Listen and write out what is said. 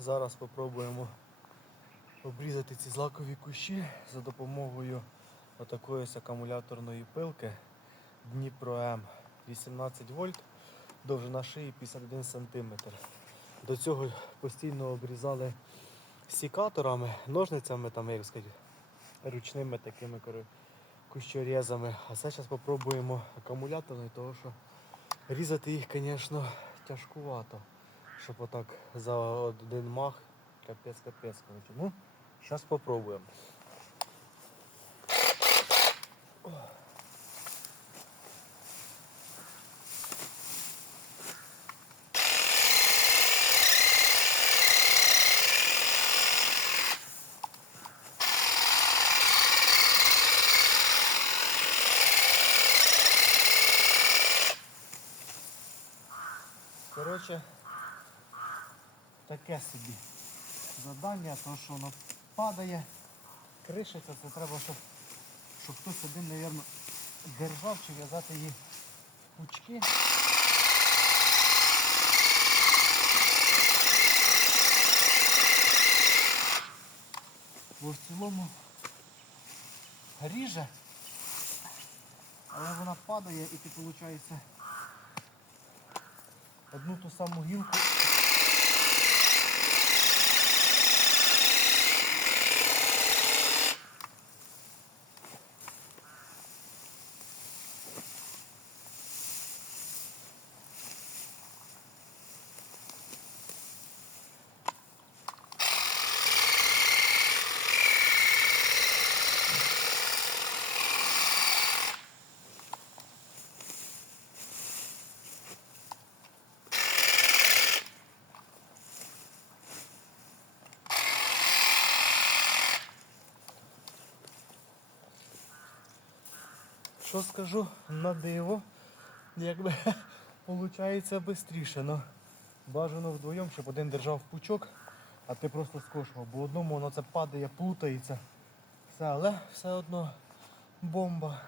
Зараз спробуємо обрізати ці злакові кущі за допомогою отакої акумуляторної пилки Дніпро М 18 вольт, довжина шиї 51 см. До цього постійно обрізали сікаторами, ножницями, там, як сказати, ручними такими кущорізами. А це зараз спробуємо акумуляторний, тому що різати їх, звісно, тяжкувато. Щоб отак за один мах капець капець. коротше. Ну, зараз спробуємо. Коротше, таке собі завдання, то що воно падає, кришиться, це треба, щоб, щоб хтось один, мабуть, держав чи в'язати її пучки. Бо в цілому ріже, але вона падає і ти, виходить, одну ту саму гілку Що скажу на диво, якби виходить швидше. Но бажано вдвоєм, щоб один держав пучок, а ти просто скошував. Бо одному воно це падає, плутається. Все, але все одно бомба.